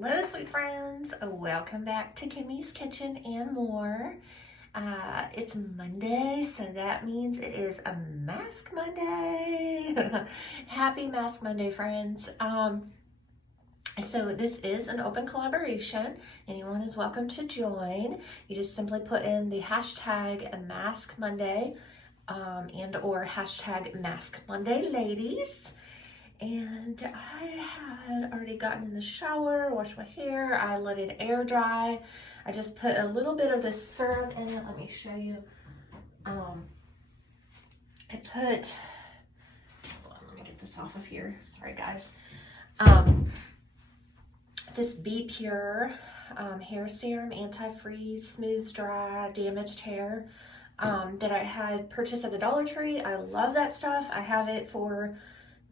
Hello, sweet friends. Welcome back to Kimmy's Kitchen and More. It's Monday, so that means it is a Mask Monday. Happy Mask Monday, friends. So this is an open collaboration. Anyone is welcome to join. You just simply put in the hashtag Mask Monday and or hashtag Mask Monday Ladies. And I had already gotten in the shower, washed my hair, I let it air dry. I just put a little bit of this syrup in it. Let me show you. Let me get this off of here. Sorry, guys. This Be Pure hair serum, anti-freeze, smooths dry, damaged hair that I had purchased at the Dollar Tree. I love that stuff. I have it for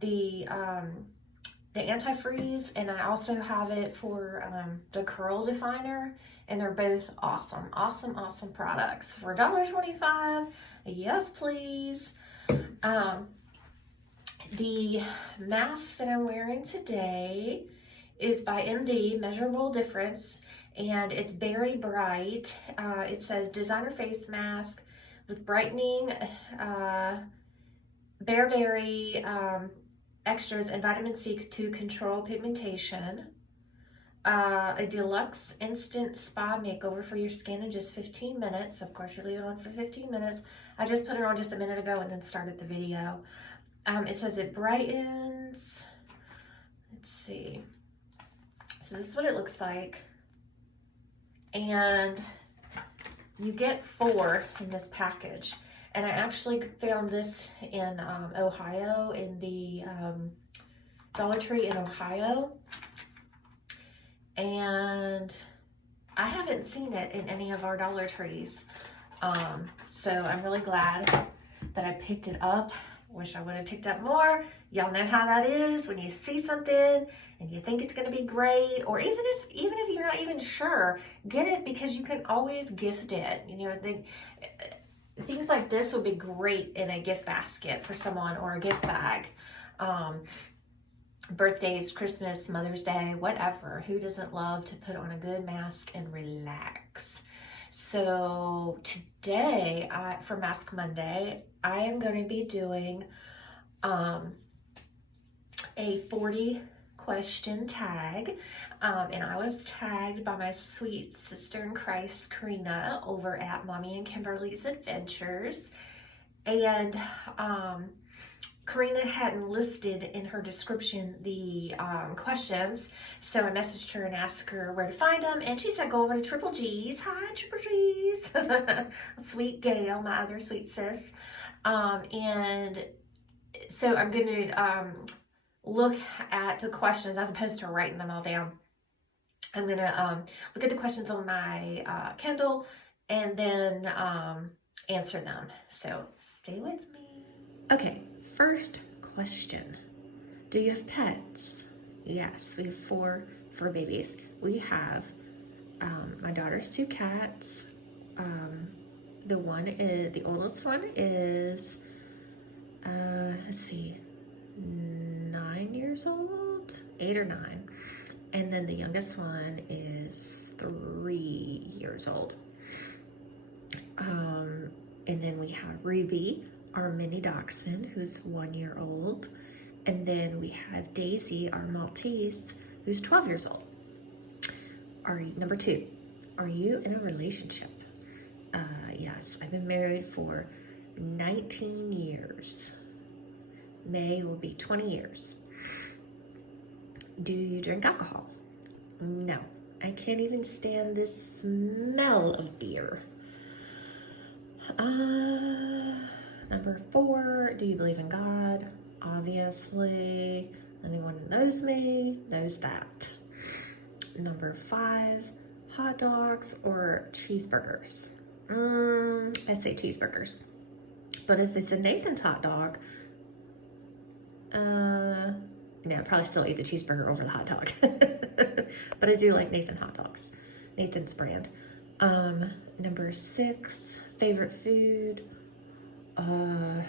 the anti-freeze, and I also have it for the curl definer, and they're both awesome products for $1.25. Yes, please. The mask that I'm wearing today is by MD, Measurable Difference, and it's Berry Bright. It says designer face mask with brightening bearberry extras and vitamin C to control pigmentation. A deluxe instant spa makeover for your skin in just 15 minutes. Of course, you leave it on for 15 minutes. I just put it on just a minute ago and then started the video. It says it brightens. Let's see. So this is what it looks like. And you get 4 in this package. And I actually found this in Ohio, in the Dollar Tree in Ohio. And I haven't seen it in any of our Dollar Trees. So I'm really glad that I picked it up. Wish I would have picked up more. Y'all know how that is when you see something and you think it's gonna be great, or even if you're not even sure, get it because you can always gift it. You know, things like this would be great in a gift basket for someone, or a gift bag. Birthdays, Christmas, Mother's Day, whatever. Who doesn't love to put on a good mask and relax? So today, for Mask Monday, I am going to be doing a 40 question tag. And I was tagged by my sweet sister in Christ, Karina, over at Mommy and Kimberly's Adventures. And Karina hadn't listed in her description the questions, so I messaged her and asked her where to find them, and she said go over to Triple G's. Hi, Triple G's. Sweet Gail, my other sweet sis. And so I'm going to look at the questions as opposed to writing them all down. I'm going to look at the questions on my Kindle and then answer them. So stay with me. Okay, first question. Do you have pets? Yes, we have 4 fur babies. We have my daughter's 2 cats. The oldest one is, let's see, 9 years old, 8 or 9. And then the youngest one is 3 years old. And then we have Ruby, our mini dachshund, who's 1 year old. And then we have Daisy, our Maltese, who's 12 years old. Number 2, are you in a relationship? Yes, I've been married for 19 years. May will be 20 years. Do you drink alcohol? No, I can't even stand the smell of beer. Number 4, do you believe in God? Obviously, anyone who knows me knows that. Number 5, hot dogs or cheeseburgers? I say cheeseburgers. But if it's a Nathan's hot dog, no, I'd probably still eat the cheeseburger over the hot dog. But I do like Nathan hot dogs, Nathan's brand. Number 6, favorite food.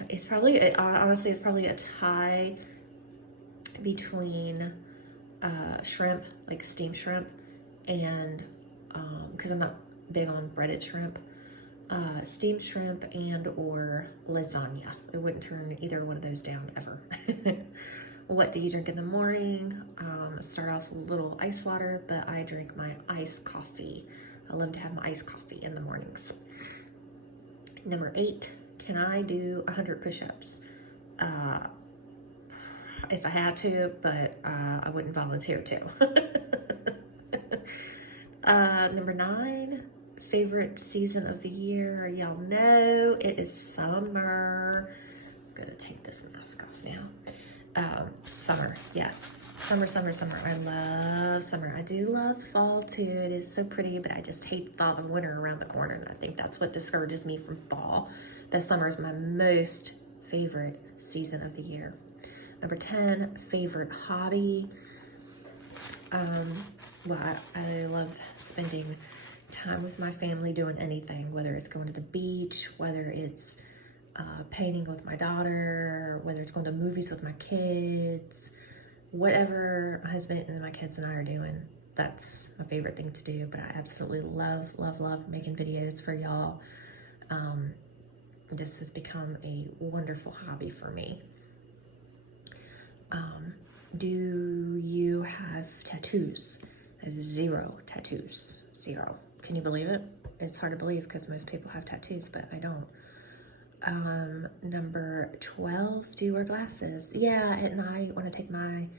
It's probably, honestly, it's probably a tie between shrimp, like steamed shrimp, and because I'm not big on breaded shrimp, steamed shrimp and or lasagna. I wouldn't turn either one of those down ever. What do you drink in the morning? Start off with a little ice water, but I drink my iced coffee. I love to have my iced coffee in the mornings. Number 8, can I do 100 push-ups? If I had to, but I wouldn't volunteer to. Number 9, favorite season of the year. Y'all know it is summer. I'm gonna take this mask off now. Summer, yes. Summer. I love summer. I do love fall too. It is so pretty, but I just hate the thought of winter around the corner, and I think that's what discourages me from fall. But summer is my most favorite season of the year. Number 10, favorite hobby. Well, I love spending time with my family doing anything, whether it's going to the beach, whether it's painting with my daughter, whether it's going to movies with my kids, whatever my husband and my kids and I are doing, that's my favorite thing to do. But I absolutely love making videos for y'all. This has become a wonderful hobby for me. Do you have tattoos? I have 0 tattoos. 0. Can you believe it? It's hard to believe because most people have tattoos, but I don't. Number 12, do you wear glasses? Yeah, at night when I take my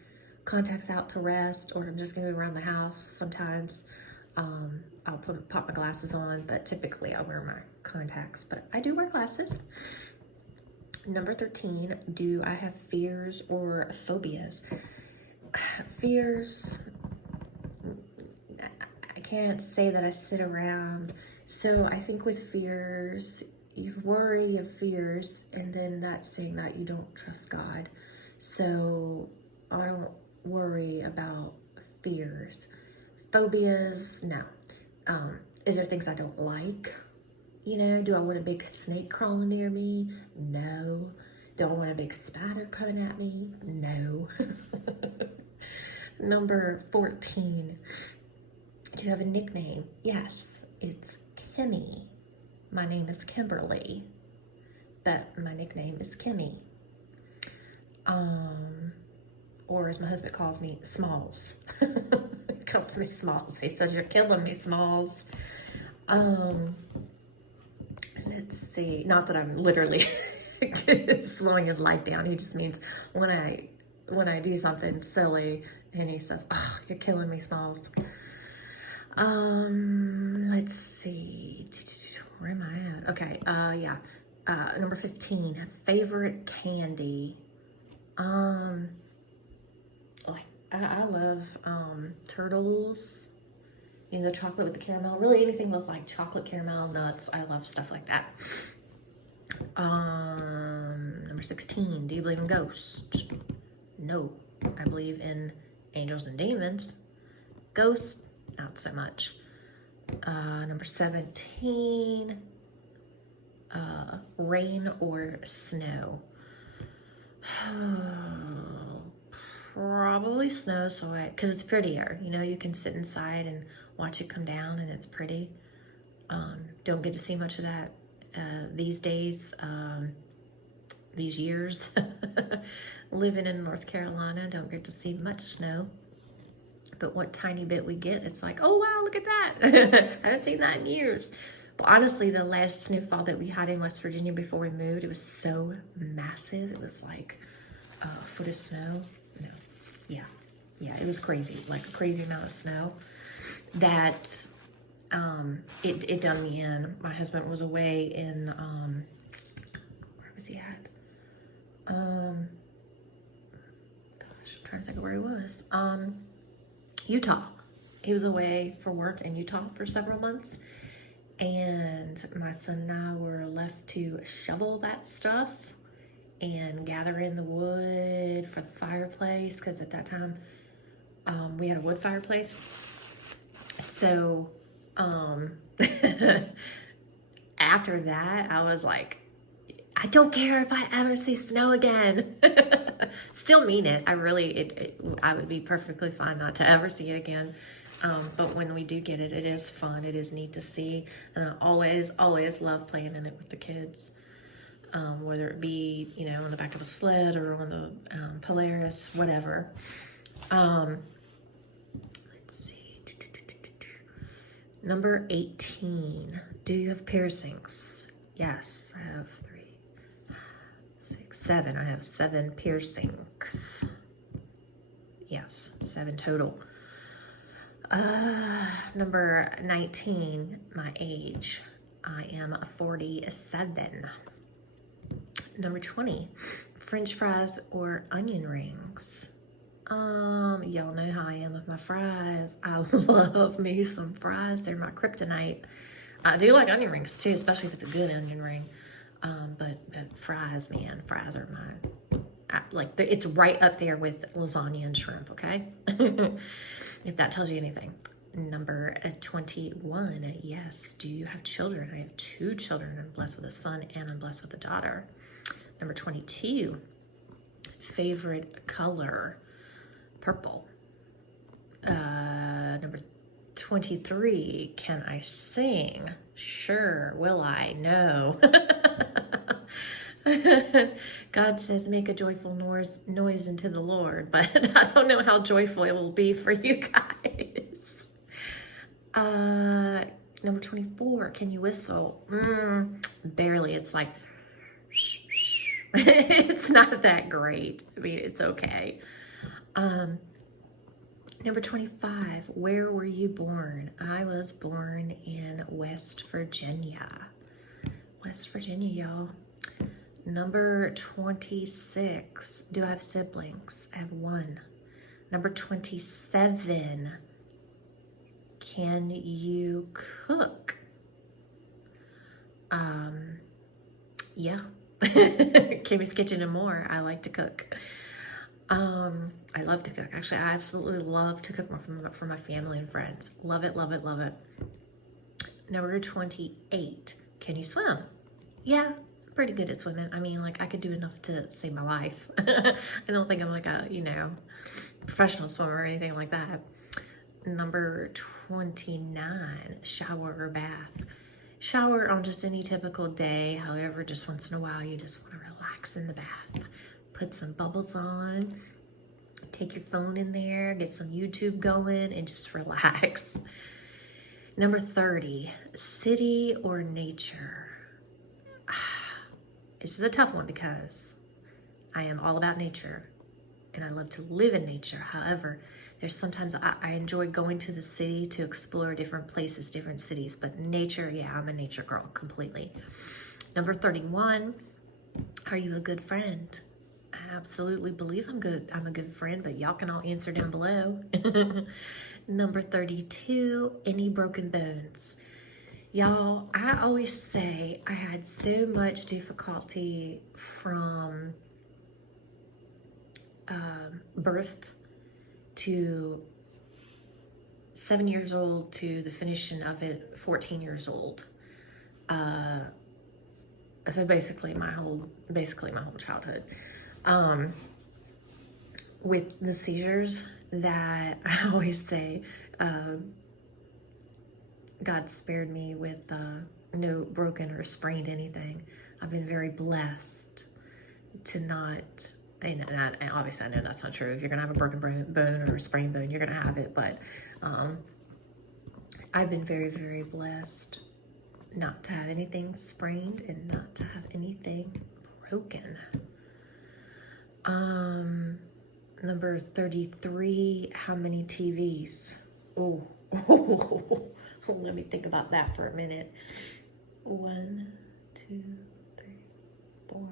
contacts out to rest, or I'm just gonna be around the house sometimes, I'll pop my glasses on, but typically I wear my contacts, but I do wear glasses. Number 13, do I have fears or phobias? Fears, I can't say that I sit around. So I think with fears, you worry, you have fears, and then that's saying that you don't trust God. So I don't worry about fears. Phobias, no. Is there things I don't like? You know, do I want a big snake crawling near me? No. Do I want a big spider coming at me? No. Number 14, do you have a nickname? Yes, it's Kimmy. My name is Kimberly, but my nickname is Kimmy. Or as my husband calls me, Smalls. He calls me Smalls. He says, "You're killing me, Smalls." Let's see. Not that I'm literally slowing his life down. He just means when I do something silly, and he says, "Oh, you're killing me, Smalls." Let's see. Where am I at? Okay, yeah. Number 15, favorite candy. I love Turtles. You know, the chocolate with the caramel. Really anything with like chocolate, caramel, nuts. I love stuff like that. Number 16, do you believe in ghosts? No, I believe in angels and demons. Ghosts, not so much. Number 17, rain or snow? Probably snow, because it's prettier. You know, you can sit inside and watch it come down, and it's pretty. Don't get to see much of that these days, these years. Living in North Carolina, don't get to see much snow. But what tiny bit we get, it's like, oh wow, look at that. I haven't seen that in years. But honestly, the last snowfall that we had in West Virginia before we moved, it was so massive. It was like a foot of snow. No, yeah, it was crazy, like a crazy amount of snow that it done me in. My husband was away in, where was he at? Gosh, I'm trying to think of where he was. Utah. He was away for work in Utah for several months, and my son and I were left to shovel that stuff and gather in the wood for the fireplace, because at that time we had a wood fireplace. So after that, I was like, I don't care if I ever see snow again. Still mean it. I really, I would be perfectly fine not to ever see it again. But when we do get it, it is fun. It is neat to see. And I always, always love playing in it with the kids. Whether it be, you know, on the back of a sled or on the Polaris, whatever. Let's see. Number 18. Do you have piercings? Yes, I have 3, 6, 7. I have 7 piercings. Yes, 7 total. Number 19, my age. I am 47. Number 20, French fries or onion rings. Y'all know how I am with my fries. I love me some fries. They're my kryptonite. I do like onion rings too, especially if it's a good onion ring. But fries, man, fries are it's right up there with lasagna and shrimp, okay? If that tells you anything. Number 21, yes, do you have children? I have 2 children. I'm blessed with a son and I'm blessed with a daughter. Number 22, favorite color, purple. Number 23, can I sing? Sure, will I? No. God says, make a joyful noise unto the Lord, but I don't know how joyful it will be for you guys. Number 24, can you whistle? Barely. It's like, it's not that great. I mean, it's okay. Number 25, where were you born? I was born in West Virginia. West Virginia, y'all. Number 26, do I have siblings? I have 1. Number 27, can you cook? Yeah. Kimmy's Kitchen and more. I like to cook. I love to cook. Actually, I absolutely love to cook for my family and friends. Love it, love it, love it. Number 28, can you swim? Yeah, pretty good at swimming. I mean, like, I could do enough to save my life. I don't think I'm like a, you know, professional swimmer or anything like that. Number 29, shower or bath. Shower on just any typical day. However, just once in a while, you just want to relax in the bath. Put some bubbles on, take your phone in there, get some YouTube going, and just relax. Number 30, city or nature. This is a tough one because I am all about nature and I love to live in nature. However, there's sometimes I enjoy going to the city to explore different places, different cities, but nature, yeah, I'm a nature girl completely. Number 31, are you a good friend? I absolutely believe I'm good. I'm a good friend, but y'all can all answer down below. Number 32, any broken bones? Y'all, I always say I had so much difficulty from birth to 7 years old to the finishing of it 14 years old. So basically my whole childhood. With the seizures that I always say, God spared me with no broken or sprained anything. I've been very blessed to not, and obviously I know that's not true. If you're gonna have a broken bone or a sprained bone, you're gonna have it, but I've been very, very blessed not to have anything sprained and not to have anything broken. Number 33, how many TVs? Oh, let me think about that for a minute. 1, 2, 3, 4,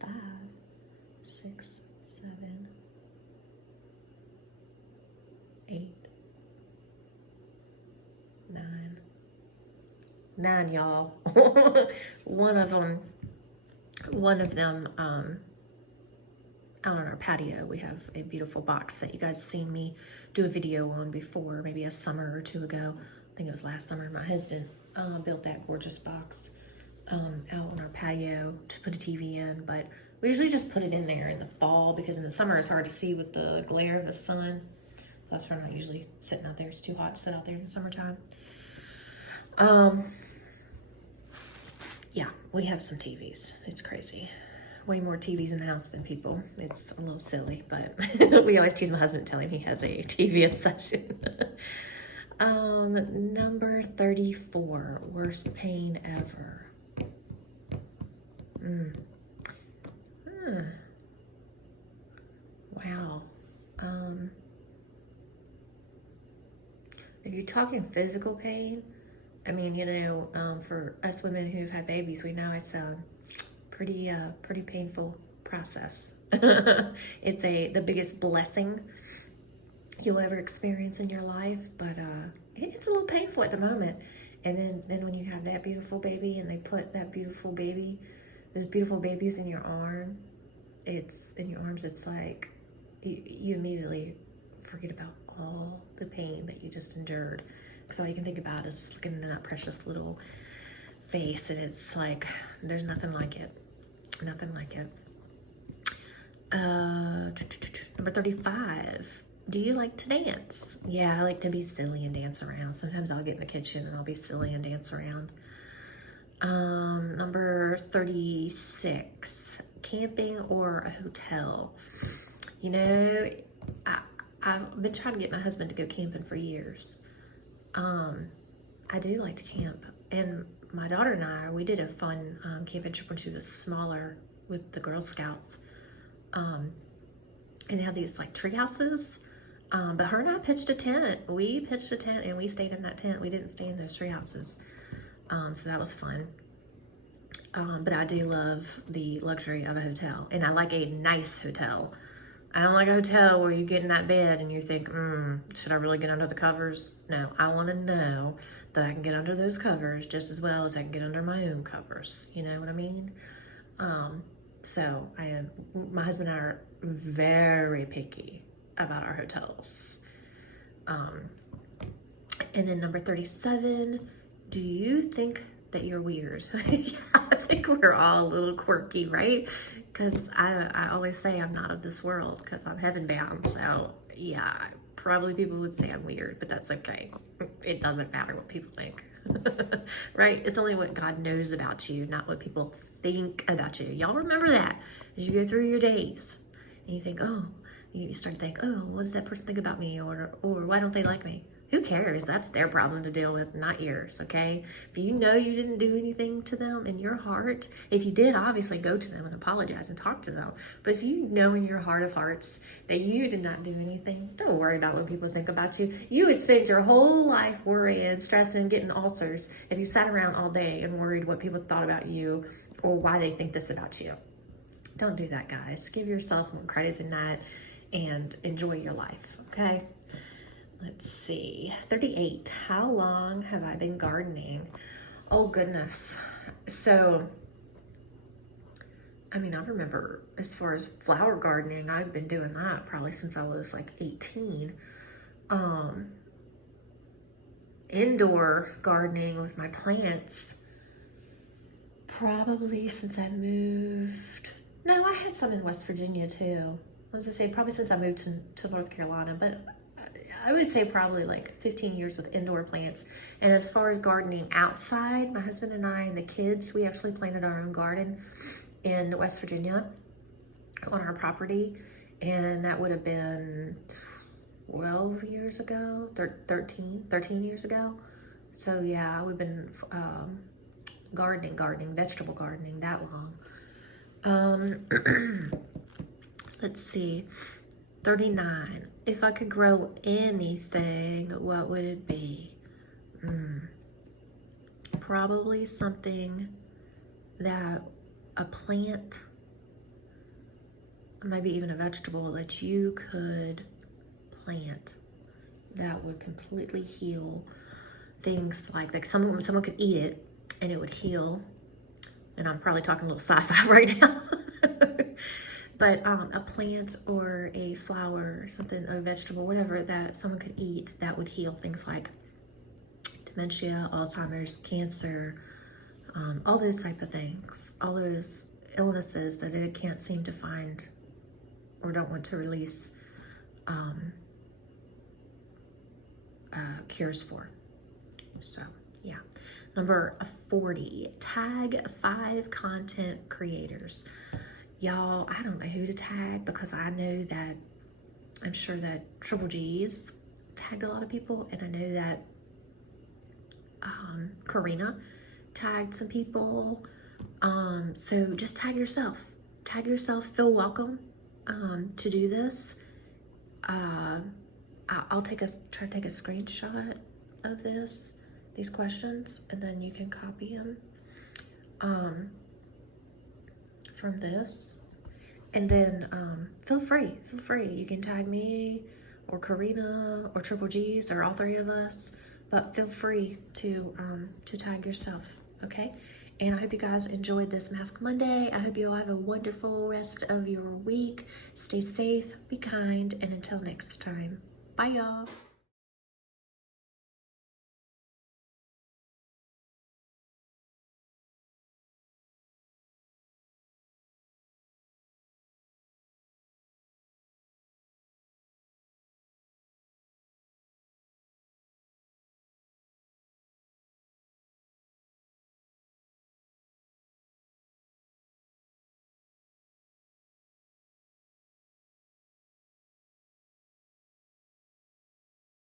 5, 6, 7, 8, 9. 9, y'all. One of them, out on our patio, we have a beautiful box that you guys seen me do a video on before, maybe a summer or 2 ago. I think it was last summer. My husband built that gorgeous box. out on our patio to put a TV in, but we usually just put it in there in the fall because in the summer it's hard to see with the glare of the sun. That's why we're not usually sitting out there. It's too hot to sit out there in the summertime. Yeah, we have some TVs. It's crazy. Way more TVs in the house than people. It's a little silly, but we always tease my husband, tell him he has a TV obsession. Number 34, worst pain ever. Wow. If you're talking physical pain, I mean, you know, for us women who've had babies, we know it's a pretty painful process. It's the biggest blessing you'll ever experience in your life, but it's a little painful at the moment. And then when you have that beautiful baby and they put that beautiful baby, those beautiful babies in your arm, it's like you immediately forget about all the pain that you just endured. Because all you can think about is looking into that precious little face, and it's like, there's nothing like it. Nothing like it. Number 35. Do you like to dance? Yeah, I like to be silly and dance around. Sometimes I'll get in the kitchen and I'll be silly and dance around. Number 36. Camping or a hotel? You know, I've been trying to get my husband to go camping for years. I do like to camp, and my daughter and I, we did a fun camping trip when she was smaller with the Girl Scouts, and they have these like tree houses, but her and I pitched a tent. We pitched a tent and we stayed in that tent. We didn't stay in those tree houses, so that was fun. But I do love the luxury of a hotel, and I like a nice hotel. I don't like a hotel where you get in that bed and you think, should I really get under the covers? No, I want to know that I can get under those covers just as well as I can get under my own covers. You know what I mean? So my husband and I are very picky about our hotels. And then number 37, do you think that you're weird? Yeah, I think we're all a little quirky, right? Because I always say I'm not of this world because I'm heaven bound. So yeah, probably people would say I'm weird, but that's okay. It doesn't matter what people think, right? It's only what God knows about you, not what people think about you. Y'all remember that as you go through your days and you think, you start to think, what does that person think about me? Or why don't they like me? Who cares? That's their problem to deal with, not yours, okay? If you know you didn't do anything to them in your heart, if you did, obviously go to them and apologize and talk to them. But if you know in your heart of hearts that you did not do anything, don't worry about what people think about you. You would spend your whole life worrying, stressing, getting ulcers if you sat around all day and worried what people thought about you or why they think this about you. Don't do that, guys. Give yourself more credit than that and enjoy your life, okay? Let's see, 38, how long have I been gardening? Oh goodness. So, I mean, I remember as far as flower gardening, I've been doing that probably since I was like 18. Indoor gardening with my plants, probably since I moved. No, I had some in West Virginia too. I was gonna say probably since I moved to North Carolina, but I would say probably like 15 years with indoor plants. And as far as gardening outside, my husband and I and the kids, we actually planted our own garden in West Virginia on our property. And that would have been 12 years ago, 13 years ago. So yeah, we've been gardening, vegetable gardening that long. Let's see. 39. If I could grow anything, what would it be? Probably something that a plant, maybe even a vegetable that you could plant that would completely heal things like someone could eat it and it would heal. And I'm probably talking a little sci-fi right now. But a plant or a flower, something, a vegetable, whatever that someone could eat that would heal things like dementia, Alzheimer's, cancer, all those type of things, all those illnesses that it can't seem to find or don't want to release cures for. So yeah. Number 40, tag 5 content creators. Y'all, I don't know who to tag because I know that, I'm sure that Triple G's tagged a lot of people, and I know that Karina tagged some people. So just tag yourself. Tag yourself. Feel welcome to do this. I'll try to take a screenshot of these questions, and then you can copy them from this. And then feel free. You can tag me or Karina or Triple G's or all 3 of us, but feel free to tag yourself, okay? And I hope you guys enjoyed this Mask Monday. I hope you all have a wonderful rest of your week. Stay safe, be kind, and until next time, bye y'all.